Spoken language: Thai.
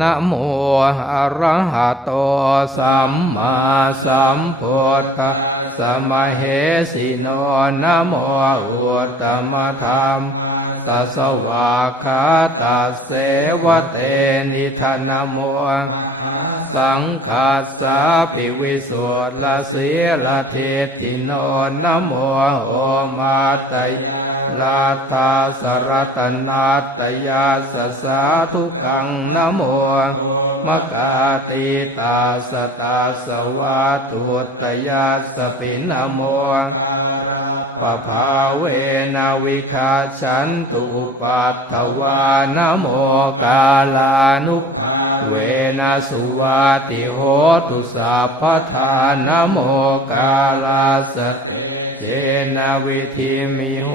นะโมอะระหะโตสัมมาสัมพุทธัสสะมเหสิโนนะโมอุตตมธรรมตัสสะวะคะตัสเสวะเตนิธนะโมสังฆัสสะปิวิสุทธิสีลเทติโนนะโมโอมาตยลาทาสรตนาตยาสสาธุกังนะโมมะกาติตาสตาสวะตุตยาสปินะโมปะภาเวนะวิคาชันตุปัตถวานะโมกาลานุภาเวนะสุวาติโหตุสัพพทานะโมกาลาสเตเจนะวิธิมิโห